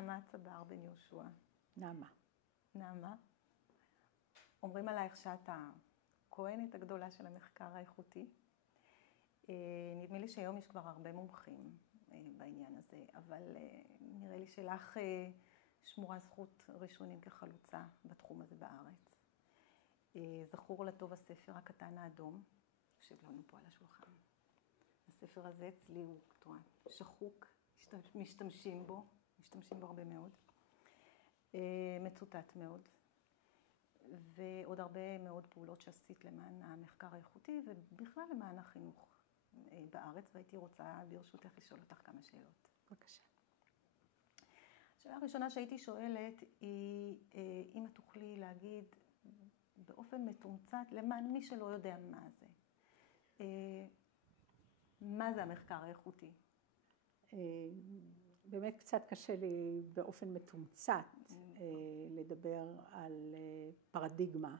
נעמה צבר בן יהושע. נעמה. נעמה, אומרים עלייך שאת הכהנת הגדולה של המחקר האיכותי. נדמה לי שהיום יש כבר הרבה מומחים בעניין הזה, אבל נראה לי שלך שמורה זכות ראשונים כחלוצה בתחום הזה בארץ. זכור לטוב הספר הקטן האדום, יושב לנו פה על השולחן. הספר הזה אצלי הוא שחוק, משתמשים בו הרבה מאוד. מצוטט מאוד. ועוד הרבה מאוד פעולות שעשית למען המחקר האיכותי, ובכלל למען החינוך בארץ, והייתי רוצה ברשותך לשאול אותך כמה שאלות. בבקשה. השאלה הראשונה שהייתי שואלת היא, אם את תוכלי להגיד באופן מתומצת, למען מי שלא יודע מה זה. מה זה המחקר האיכותי? באמת קצת קשה לי באופן מתומצת לדבר על פרדיגמה,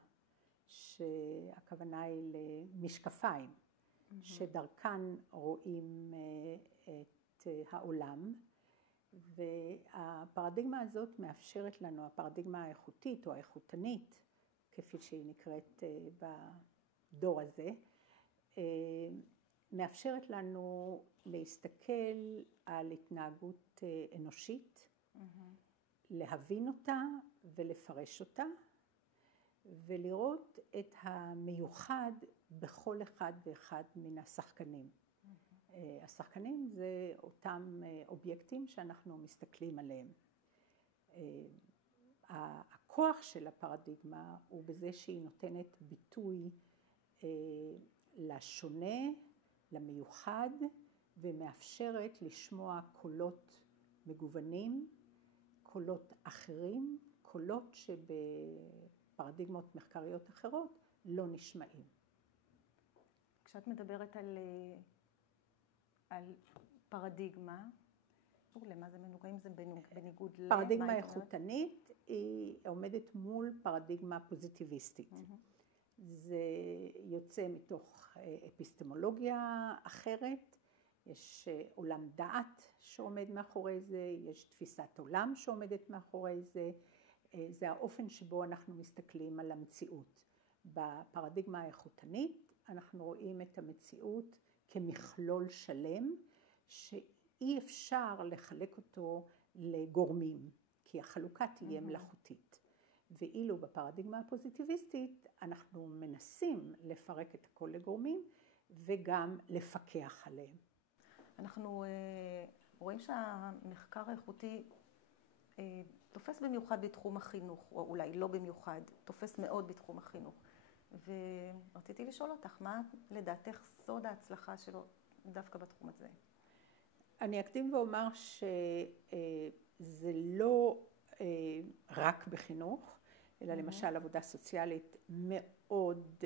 שהכוונה היא למשקפיים, שדרכן רואים את העולם, והפרדיגמה הזאת מאפשרת לנו, הפרדיגמה האיכותית או האיכותנית, כפי שהיא נקראת בדור הזה, מאפשרת לנו להסתכל על התנהגות אנושית, להבין אותה ולפרש אותה, ולראות את המיוחד בכל אחד ואחד מן השחקנים. השחקנים זה אותם אובייקטים שאנחנו מסתכלים עליהם. הכוח של הפרדיגמה הוא בזה שהיא נותנת ביטוי לשונה, למיוחד, ומאפשרת לשמוע קולות מגוונים, קולות אחרים, קולות שבפרדיגמות מחקריות אחרות לא נשמעים. כשאת מדברת על פרדיגמה, למה זה מנוגע? אם זה בניגוד ל... פרדיגמה איכותנית היא עומדת מול פרדיגמה פוזיטיביסטית. זה יוצא מתוך אפיסטמולוגיה אחרת, יש עולם דעת שעומד מאחורי זה, יש תפיסת עולם שעומדת מאחורי זה, זה האופן שבו אנחנו מסתכלים על המציאות. בפרדיגמה האיכותנית אנחנו רואים את המציאות כמכלול שלם, שאי אפשר לחלק אותו לגורמים, כי החלוקה תהיה מלאכותית. ואילו בפרדיגמה הפוזיטיביסטית אנחנו מנסים לפרק את הכל לגורמים וגם לפקח עליהם. אנחנו רואים שהמחקר האיכותי תופס במיוחד בתחום החינוך, או אולי לא במיוחד, תופס מאוד בתחום החינוך. ורציתי לשאול אותך, מה לדעתך סוד ההצלחה שלו דווקא בתחום הזה? אני אקדים ואומר שזה לא רק בחינוך, אלא למשל עבודה סוציאלית מאוד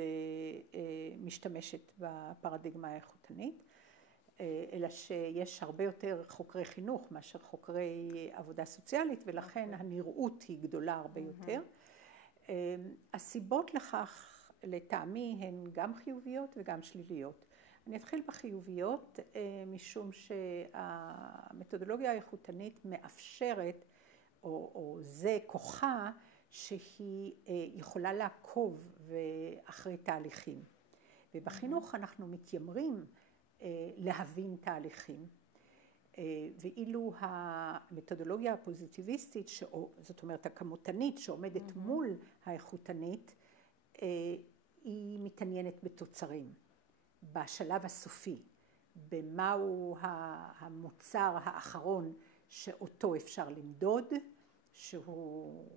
משתמשת בפרדיגמה האיכותנית, אלא שיש הרבה יותר חוקרי חינוך מאשר חוקרי עבודה סוציאלית, ולכן הנראות היא גדולה הרבה יותר. הסיבות לכך לטעמי הן גם חיוביות וגם שליליות. אני אתחיל בחיוביות, משום שהמתודולוגיה האיכותנית מאפשרת, או זה כוחה, שהיא יכולה לעקוב אחרי תהליכים. ובחינוך אנחנו מתיימרים להבין תהליכים. ואילו המתודולוגיה הפוזיטיביסטית, זאת אומרת הכמותנית שעומדת מול האיכותנית, היא מתעניינת בתוצרים, בשלב הסופי, במהו המוצר האחרון שאותו אפשר למדוד, שהוא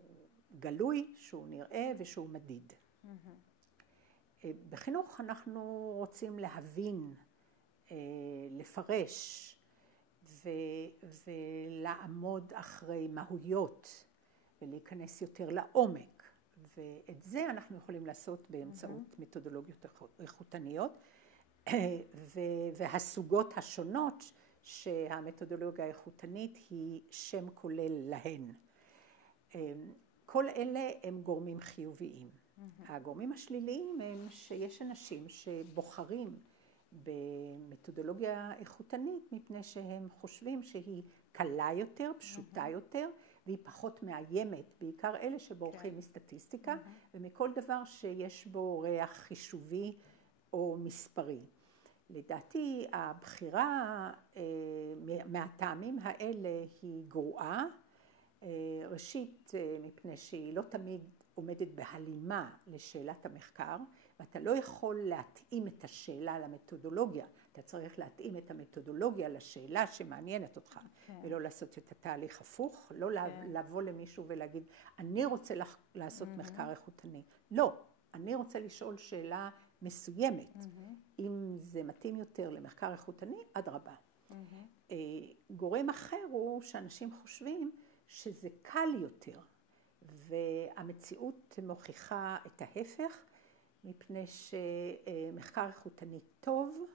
גלוי, שהוא נראה ושהוא מדיד. בחינוך אנחנו רוצים להבין, לפרש ולעמוד אחרי מהויות ולהיכנס יותר לעומק. ואת זה אנחנו יכולים לעשות באמצעות מתודולוגיות איכותניות, והסוגות השונות שהמתודולוגיה האיכותנית היא שם כולל להן. כל אלה הם גורמים חיוביים. הגורמים השליליים הם שיש אנשים שבוחרים במתודולוגיה איכותנית מפני שהם חושבים שהיא קלה יותר, פשוטה יותר, והיא פחות מאיימת, בעיקר אלה שבורחים מסטטיסטיקה, ומכל דבר שיש בו ריח חישובי או מספרי. לדעתי הבחירה מהטעמים האלה היא גרועה, ראשית מפני שהיא לא תמיד עומדת בהלימה לשאלת המחקר, ואתה לא יכול להתאים את השאלה למתודולוגיה, אתה צריך להתאים את המתודולוגיה לשאלה שמעניינת אותך, ולא לעשות את התהליך הפוך, לא לבוא למישהו ולהגיד, אני רוצה לעשות מחקר איכותני. לא, אני רוצה לשאול שאלה מסוימת. אם זה מתאים יותר למחקר איכותני, אדרבה. גורם אחר הוא שאנשים חושבים שזה קל יותר, והמציאות מוכיחה את ההפך, מפני שמחקר איכותני טוב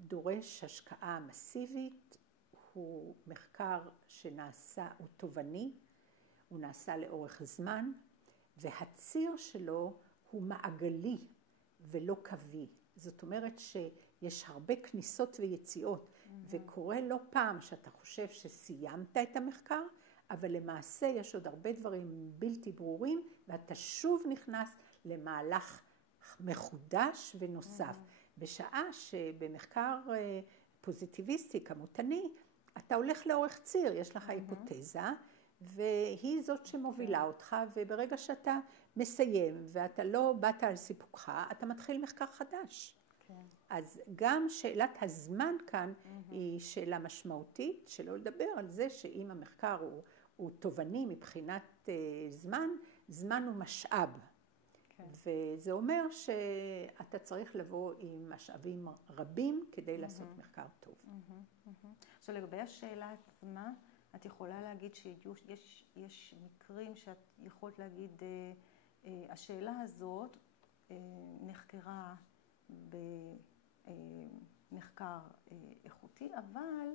דורש השקעה מסיבית, הוא מחקר שנעשה, הוא תובעני, הוא נעשה לאורך זמן, והציר שלו הוא מעגלי ולא קווי. זאת אומרת שיש הרבה כניסות ויציאות, וקורה לא פעם שאתה חושב שסיימת את המחקר, אבל למעשה יש עוד הרבה דברים בלתי ברורים, ואתה שוב נכנס למהלך מחודש ונוסף. בשעה שבמחקר פוזיטיביסטי, כמותני, אתה הולך לאורך ציר, יש לך היפותזה, והיא זאת שמובילה אותך, וברגע שאתה מסיים, ואתה לא באת על סיפוקך, אתה מתחיל מחקר חדש. אז גם שאלת הזמן כאן היא שאלה משמעותית, שלא לדבר על זה שאם המחקר הוא תובעני מבחינת זמן, זמן הוא משאב. וזה אומר שאתה צריך לבוא עם משאבים רבים כדי לעשות מחקר טוב. עכשיו לגבי השאלה עצמה, את יכולה להגיד שיש מקרים שאת יכולת להגיד, השאלה הזאת נחקרה במחקר איכותי, אבל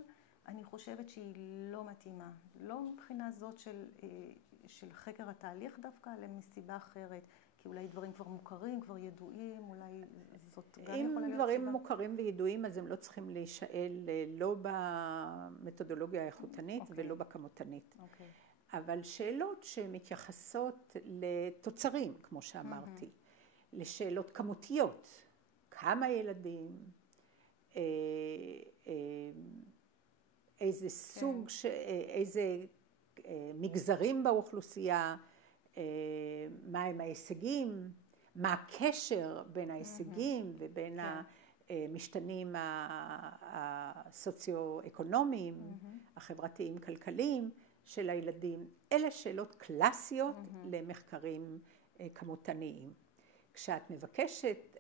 אני חושבת שהיא לא מתאימה. לא מבחינה זאת של חקר התהליך דווקא, אלא מסיבה אחרת. כי אולי דברים כבר מוכרים, כבר ידועים, אולי זאת גם יכולה להיות סיבה. אם דברים מוכרים וידועים, אז הם לא צריכים להישאל לא במתודולוגיה האיכותנית ולא בכמותנית. אבל שאלות שמתייחסות לתוצרים, כמו שאמרתי, לשאלות כמותיות, כמה ילדים, איזה סוג, איזה מגזרים באוכלוסייה, מהם ההישגים, מה הקשר בין ההישגים ובין המשתנים הסוציו-אקונומיים, החברתיים, כלכליים של הילדים. אלה שאלות קלאסיות למחקרים כמותניים. כשאת מבקשת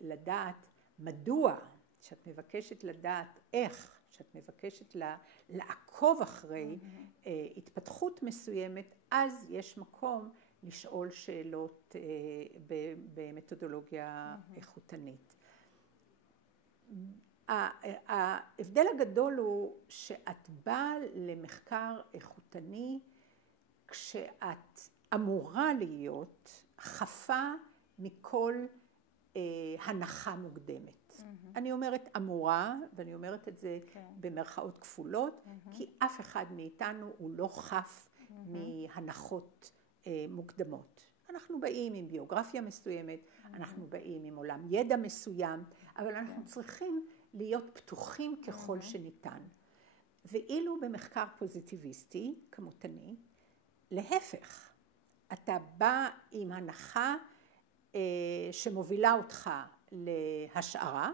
לדעת מדוע, כשאת מבקשת לדעת איך, כשאת מבקשת לעקוב אחרי התפתחות מסוימת, אז יש מקום לשאול שאלות במתודולוגיה איכותנית. ההבדל הגדול הוא שאת באה למחקר איכותני כשאת אמורה להיות חפה מכל הנחה מוקדמת. אני אומרת אמורה, ואני אומרת את זה במרכאות כפולות, כי אף אחד מאיתנו הוא לא חף מהנחות מוקדמות. אנחנו באים עם ביוגרפיה מסוימת, אנחנו באים עם עולם ידע מסוים, אבל אנחנו צריכים להיות פתוחים ככל שניתן. ואילו במחקר פוזיטיביסטי, כמותני, להפך, אתה בא עם הנחה שמובילה אותך להשערה,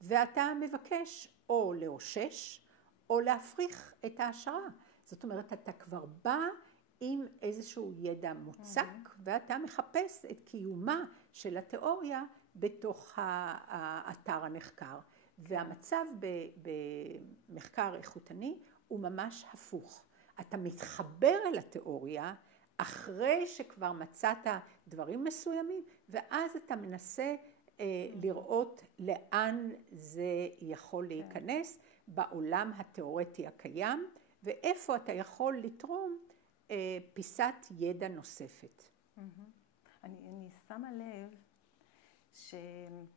ואתה מבקש או לאושש או להפריך את ההשערה. זאת אומרת, אתה כבר בא עם איזשהו ידע מוצק, ואתה מחפש את קיומה של התיאוריה בתוך האתר הנחקר. והמצב במחקר איכותני הוא ממש הפוך. אתה מתחבר אל התיאוריה אחרי שכבר מצאת דברים מסוימים, ואז אתה מנסה לראות לאן זה יכול להיכנס בעולם התיאורטי הקיים, ואיפה אתה יכול לתרום פיסת ידע נוספת. אני שמה לב שאנחנו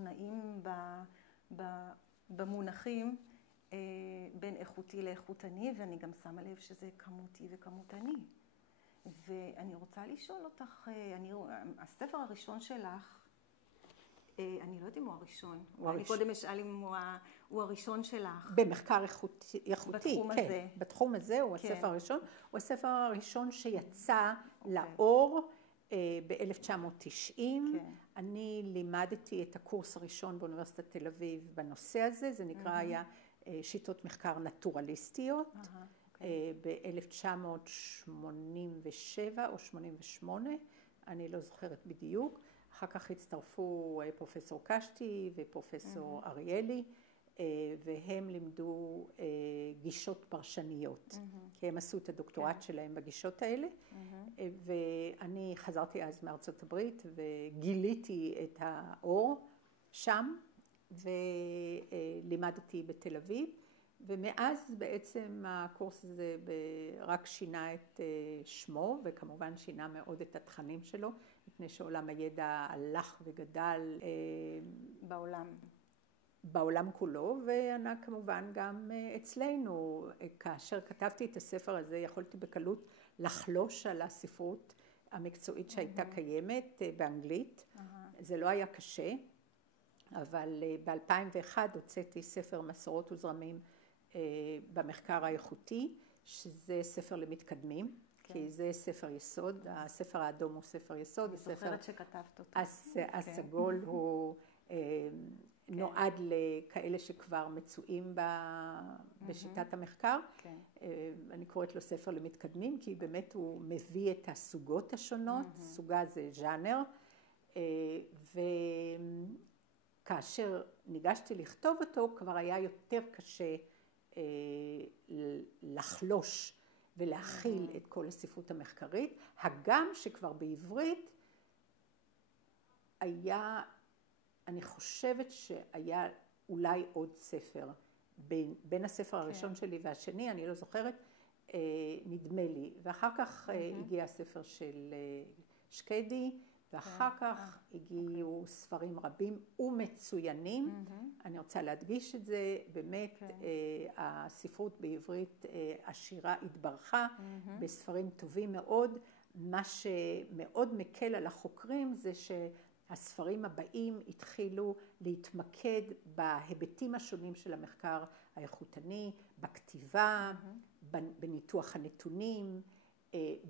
נעים במונחים בין איכותי לאיכותני, ואני גם שמה לב שזה כמותי וכמותני. ואני רוצה לשאול אותך, הספר הראשון שלך, אני לא יודעת אם הוא הראשון, אני קודם אשאל אם הוא הראשון שלך. במחקר איכותי, בתחום כן. הזה. בתחום הזה הוא הספר הראשון. הוא הספר הראשון שיצא לאור ב-1990. אני לימדתי את הקורס הראשון באוניברסיטת תל אביב בנושא הזה, זה נקרא היה שיטות מחקר נטורליסטיות. ב-1987 או 88, אני לא זוכרת בדיוק. אחר כך הצטרפו פרופסור קשתי ופרופסור אריאלי, והם לימדו גישות פרשניות, כי הם עשו את הדוקטורט שלהם בגישות האלה. ואני חזרתי אז מארצות הברית וגיליתי את האור שם, ולימדתי בתל אביב. ומאז בעצם הקורס הזה רק שינה את שמו, וכמובן שינה מאוד את התכנים שלו, מפני שעולם הידע הלך וגדל בעולם כולו, וענה כמובן גם אצלנו. כאשר כתבתי את הספר הזה, יכולתי בקלות לחלוש על הספרות המקצועית שהייתה קיימת באנגלית. זה לא היה קשה, אבל ב-2001 הוצאתי ספר מסורות וזרמים במחקר האיכותי, שזה ספר למתקדמים, כי זה ספר יסוד, הספר האדום הוא ספר יסוד. אני זוכרת שכתבת אותו. הסגול הוא נועד לכאלה שכבר מצויים בשיטת המחקר. אני קוראת לו ספר למתקדמים, כי באמת הוא מביא את הסוגות השונות, סוגה זה ז'אנר, וכאשר ניגשתי לכתוב אותו, כבר היה יותר קשה לחלוש ולהכיל את כל הספרות המחקרית, הגם שכבר בעברית היה, אני חושבת שהיה אולי עוד ספר, בין הספר הראשון שלי והשני, אני לא זוכרת, נדמה לי, ואחר כך הגיע הספר של שקדי, ואחר כך הגיעו ספרים רבים ומצוינים. אני רוצה להדגיש את זה, באמת הספרות בעברית עשירה התברכה בספרים טובים מאוד. מה שמאוד מקל על החוקרים זה שהספרים הבאים התחילו להתמקד בהיבטים השונים של המחקר האיכותני, בכתיבה, בניתוח הנתונים,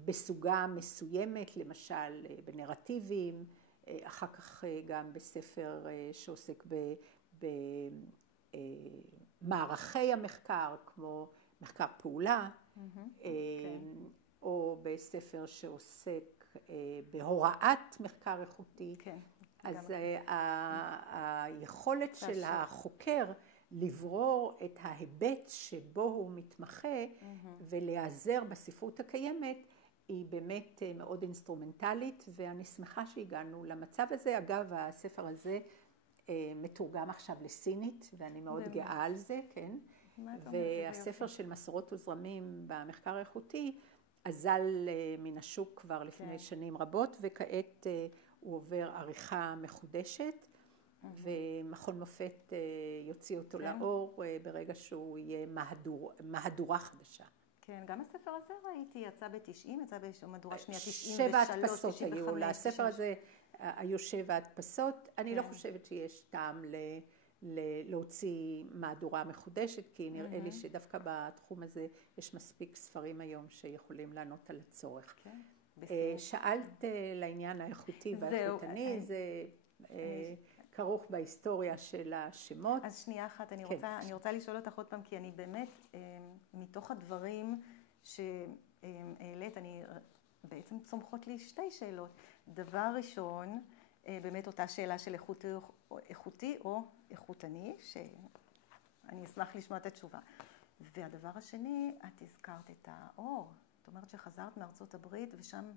בסוגה מסוימת, למשל בנרטיבים, אחר כך גם בספר שעוסק במערכי המחקר, כמו מחקר פעולה, או בספר שעוסק בהוראת מחקר איכותי. אז היכולת של החוקר לברור את ההיבט שבו הוא מתמחה ולהיעזר בספרות הקיימת היא באמת מאוד אינסטרומנטלית, ואני שמחה שהגענו למצב הזה. אגב, הספר הזה מתורגם עכשיו לסינית, ואני מאוד גאה על זה, כן. והספר של מסורות וזרמים במחקר האיכותי אזל מן השוק כבר לפני שנים רבות, וכעת הוא עובר עריכה מחודשת. ומכון מופת יוציא אותו לאור ברגע שהוא יהיה מהדורה חדשה. כן, גם הספר הזה ראיתי, יצא ב-90, יצא במהדורה שנייה 93, 7 הדפסות היו, לספר הזה היו 7 הדפסות. אני לא חושבת שיש טעם להוציא מהדורה מחודשת, כי נראה לי שדווקא בתחום הזה יש מספיק ספרים היום שיכולים לענות על הצורך. שאלת לעניין האיכותי והאיכותני, זה כרוך בהיסטוריה של השמות. אז שנייה אחת, אני רוצה לשאול אותך עוד פעם, כי אני באמת, מתוך הדברים שהעלית, אני בעצם צומחות לי 2 שאלות. דבר ראשון, באמת אותה שאלה של איכותי או איכותני, שאני אשמח לשמוע את התשובה. והדבר השני, את הזכרת את האור. זאת אומרת שחזרת מארצות הברית ושם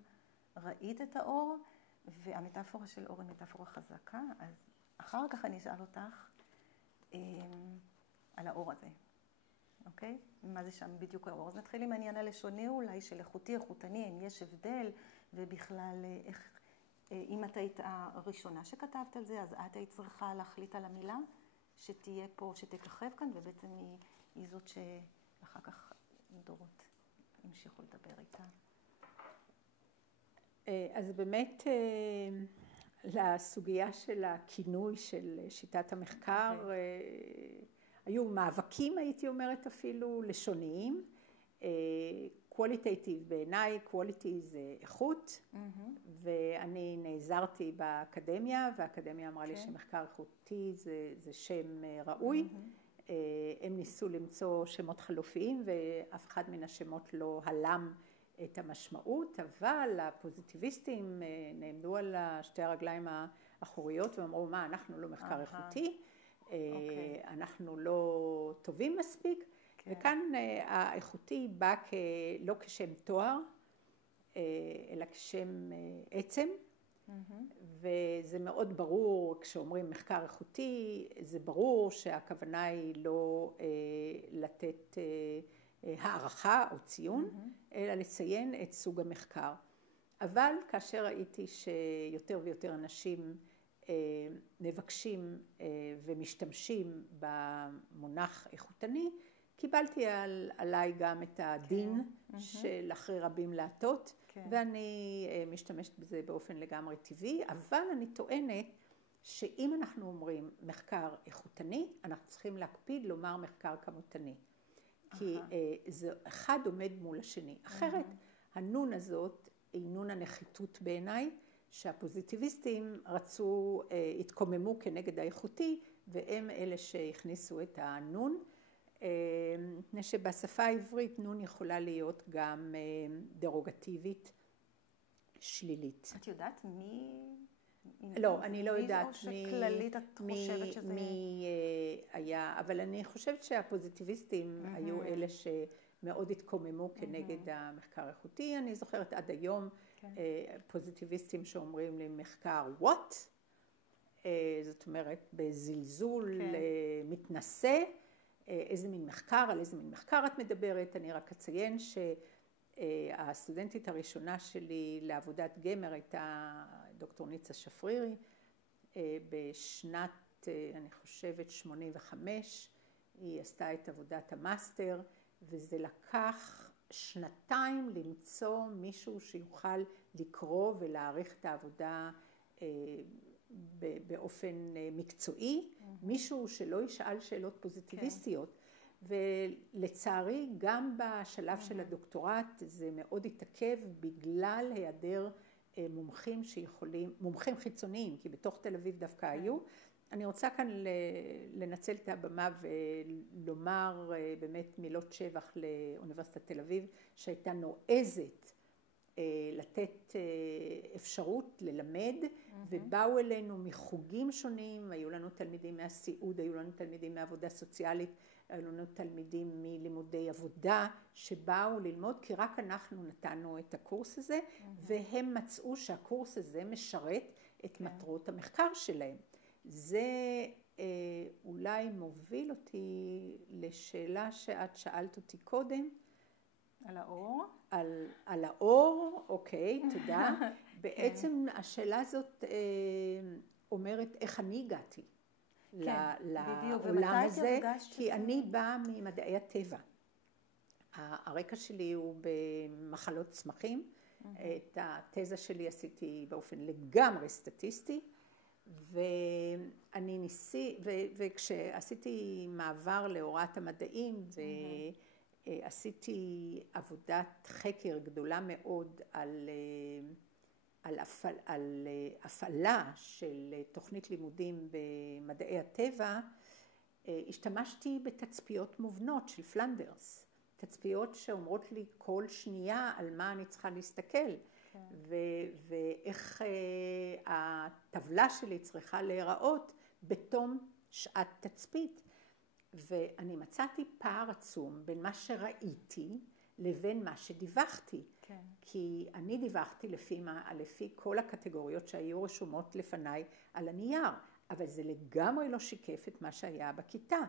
ראית את האור, והמטאפורה של אור היא מטאפורה חזקה, אז אחר כך אני אשאל אותך על האור הזה, אוקיי? מה זה שם בדיוק האור? אז נתחיל עם העניין הלשוני אולי של איכותי, איכותני, אם יש הבדל, ובכלל איך, אם את היית הראשונה שכתבת על זה, אז את היית צריכה להחליט על המילה שתהיה פה, שתככב כאן, ובעצם היא זאת שאחר כך דורות המשיכו לדבר איתה. אז באמת לסוגיה של הכינוי של שיטת המחקר, היו מאבקים, הייתי אומרת אפילו, לשוניים. qualitative בעיניי, quality זה איכות, ואני נעזרתי באקדמיה, והאקדמיה אמרה לי שמחקר איכותי זה שם ראוי. הם ניסו למצוא שמות חלופיים, ואף אחד מן השמות לא הלם את המשמעות, אבל הפוזיטיביסטים נעמדו על שתי הרגליים האחוריות ואמרו, מה, אנחנו לא מחקר איכותי, אנחנו לא טובים מספיק, וכאן האיכותי בא לא כשם תואר, אלא כשם עצם, וזה מאוד ברור, כשאומרים מחקר איכותי, זה ברור שהכוונה היא לא לתת הערכה או ציון, אלא לציין את סוג המחקר. אבל כאשר ראיתי שיותר ויותר אנשים מבקשים ומשתמשים במונח איכותני, קיבלתי עליי גם את הדין של אחרי רבים להטות, ואני משתמשת בזה באופן לגמרי טבעי, אבל אני טוענת שאם אנחנו אומרים מחקר איכותני, אנחנו צריכים להקפיד לומר מחקר כמותני. כי זה אחד עומד מול השני. אחרת, הנון הזאת היא נון הנחיתות בעיניי, שהפוזיטיביסטים רצו, התקוממו כנגד האיכותי, והם אלה שהכניסו את הנון. מפני שבשפה העברית נון יכולה להיות גם דרוגטיבית, שלילית. את יודעת מי... לא, אני לא יודעת או שכללית את חושבת שזה... מי היה, אבל אני חושבת שהפוזיטיביסטים היו אלה שמאוד התקוממו כנגד המחקר האיכותי. אני זוכרת עד היום פוזיטיביסטים שאומרים לי מחקר what? זאת אומרת בזלזול מתנשא, איזה מין מחקר, על איזה מין מחקר את מדברת. אני רק אציין שהסטודנטית הראשונה שלי לעבודת גמר הייתה דוקטור ניצה שפרירי, בשנת, אני חושבת, 85, היא עשתה את עבודת המאסטר, וזה לקח שנתיים למצוא מישהו שיוכל לקרוא ולהעריך את העבודה באופן מקצועי, מישהו שלא ישאל שאלות פוזיטיביסטיות, ולצערי גם בשלב של הדוקטורט זה מאוד התעכב בגלל היעדר מומחים שיכולים, מומחים חיצוניים, כי בתוך תל אביב דווקא היו. אני רוצה כאן לנצל את הבמה ולומר באמת מילות שבח לאוניברסיטת תל אביב, שהייתה נועזת לתת אפשרות ללמד, ובאו אלינו מחוגים שונים, היו לנו תלמידים מהסיעוד, היו לנו תלמידים מעבודה סוציאלית, היו לנו תלמידים מלימודי עבודה שבאו ללמוד, כי רק אנחנו נתנו את הקורס הזה, והם מצאו שהקורס הזה משרת את מטרות המחקר שלהם. זה אולי מוביל אותי לשאלה שאת שאלת אותי קודם. על האור? על האור, אוקיי, תודה. בעצם השאלה הזאת אומרת איך אני הגעתי לעולם הזה, כי אני באה ממדעי הטבע. הרקע שלי הוא במחלות צמחים, את התזה שלי עשיתי באופן לגמרי סטטיסטי, וכשעשיתי מעבר להוראת המדעים, עשיתי עבודת חקר גדולה מאוד על הפעלה של תוכנית לימודים במדעי הטבע, השתמשתי בתצפיות מובנות של פלנדרס, תצפיות שאומרות לי כל שנייה על מה אני צריכה להסתכל, ואיך הטבלה שלי צריכה להיראות בתום שעת תצפית. ואני מצאתי פער עצום בין מה שראיתי לבין מה שדיווחתי. כן. כי אני דיווחתי לפי כל הקטגוריות שהיו רשומות לפניי על הנייר, אבל זה לגמרי לא שיקף את מה שהיה בכיתה,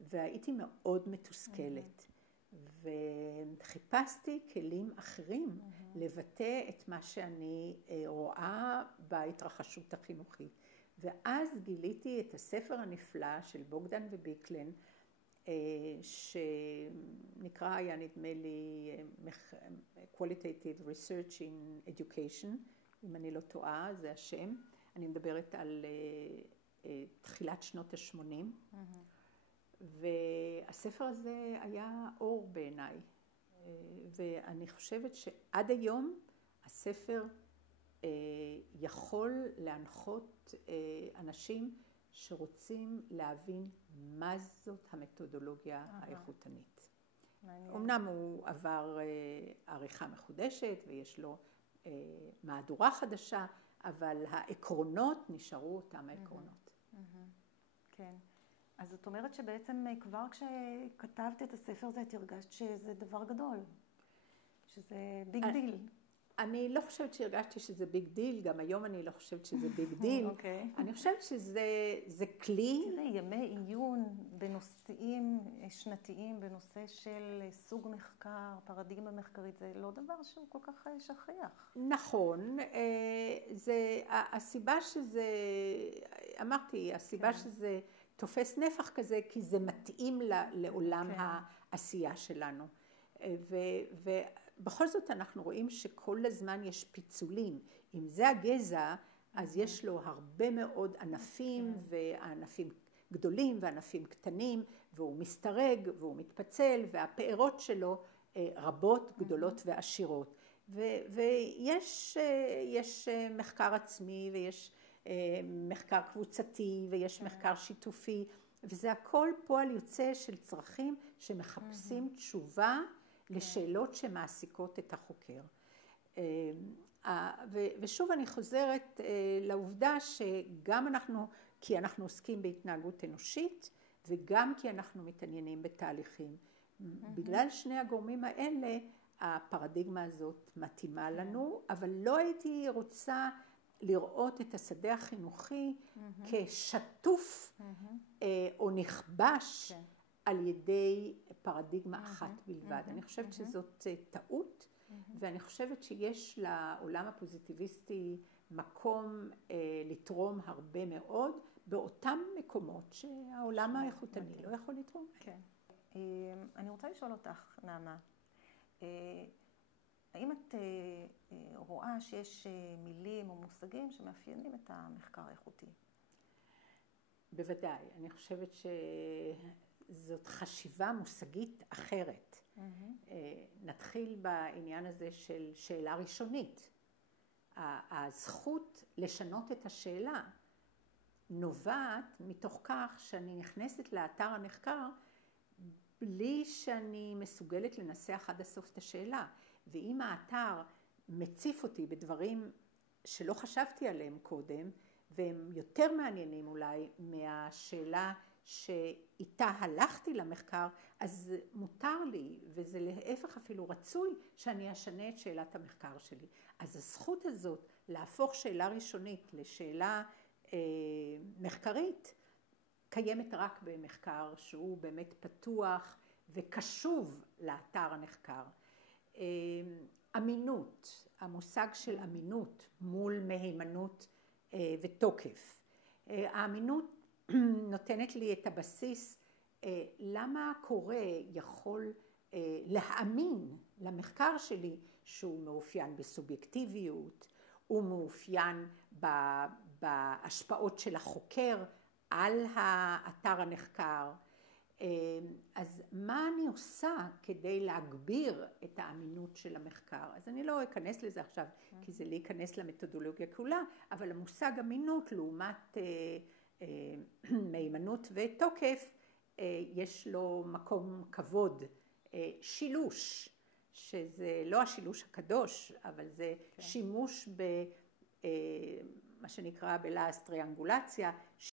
והייתי מאוד מתוסכלת. וחיפשתי כלים אחרים לבטא את מה שאני רואה בהתרחשות החינוכית. ואז גיליתי את הספר הנפלא של בוגדן וביקלן, שנקרא, היה נדמה לי Qualitative Research in Education, אם אני לא טועה, זה השם. אני מדברת על תחילת שנות ה-80. והספר הזה היה אור בעיניי. ואני חושבת שעד היום הספר יכול להנחות אנשים שרוצים להבין מה זאת המתודולוגיה האיכותנית. אמנם הוא עבר עריכה מחודשת ויש לו מהדורה חדשה, אבל העקרונות נשארו אותם העקרונות. כן. אז זאת אומרת שבעצם כבר כשכתבת את הספר הזה, את הרגשת שזה דבר גדול, שזה ביג דיל. אני לא חושבת שהרגשתי שזה ביג דיל, גם היום אני לא חושבת שזה ביג דיל. אני חושבת שזה כלי. תראי, ימי עיון בנושאים שנתיים, בנושא של סוג מחקר, פרדיגמה מחקרית, זה לא דבר שהוא כל כך שכיח. נכון, הסיבה שזה, אמרתי, הסיבה שזה תופס נפח כזה, כי זה מתאים לעולם העשייה שלנו. בכל זאת אנחנו רואים שכל הזמן יש פיצולים. אם זה הגזע, אז יש לו הרבה מאוד ענפים, וענפים גדולים וענפים קטנים, והוא מסתרג והוא מתפצל, והפארות שלו רבות, גדולות ועשירות. ויש מחקר עצמי, ויש מחקר קבוצתי, ויש מחקר שיתופי, וזה הכל פועל יוצא של צרכים שמחפשים תשובה לשאלות שמעסיקות את החוקר. ושוב אני חוזרת לעובדה שגם אנחנו, כי אנחנו עוסקים בהתנהגות אנושית, וגם כי אנחנו מתעניינים בתהליכים. בגלל שני הגורמים האלה, הפרדיגמה הזאת מתאימה לנו, אבל לא הייתי רוצה לראות את השדה החינוכי כשטוף או נכבש על ידי פרדיגמה אחת בלבד. אני חושבת שזאת טעות, ואני חושבת שיש לעולם הפוזיטיביסטי מקום לתרום הרבה מאוד, באותם מקומות שהעולם האיכותני לא יכול לתרום. כן. אני רוצה לשאול אותך, נעמה, האם את רואה שיש מילים או מושגים שמאפיינים את המחקר האיכותי? בוודאי. אני חושבת שזאת חשיבה מושגית אחרת. נתחיל בעניין הזה של שאלה ראשונית. הזכות לשנות את השאלה נובעת מתוך כך שאני נכנסת לאתר המחקר בלי שאני מסוגלת לנסח עד הסוף את השאלה. ואם האתר מציף אותי בדברים שלא חשבתי עליהם קודם, והם יותר מעניינים אולי מהשאלה שאיתה הלכתי למחקר, אז מותר לי, וזה להפך אפילו רצוי, שאני אשנה את שאלת המחקר שלי. אז הזכות הזאת להפוך שאלה ראשונית לשאלה מחקרית, קיימת רק במחקר שהוא באמת פתוח וקשוב לאתר המחקר. אמינות, המושג של אמינות מול מהימנות ותוקף. האמינות נותנת לי את הבסיס למה הקורא יכול להאמין למחקר שלי שהוא מאופיין בסובייקטיביות, הוא מאופיין בהשפעות של החוקר על האתר הנחקר. אז מה אני עושה כדי להגביר את האמינות של המחקר? אז אני לא אכנס לזה עכשיו, כי זה להיכנס למתודולוגיה כולה, אבל המושג אמינות לעומת מהימנות ותוקף, יש לו מקום כבוד. שילוש, שזה לא השילוש הקדוש, אבל זה שימוש מה שנקרא בלעז טריאנגולציה,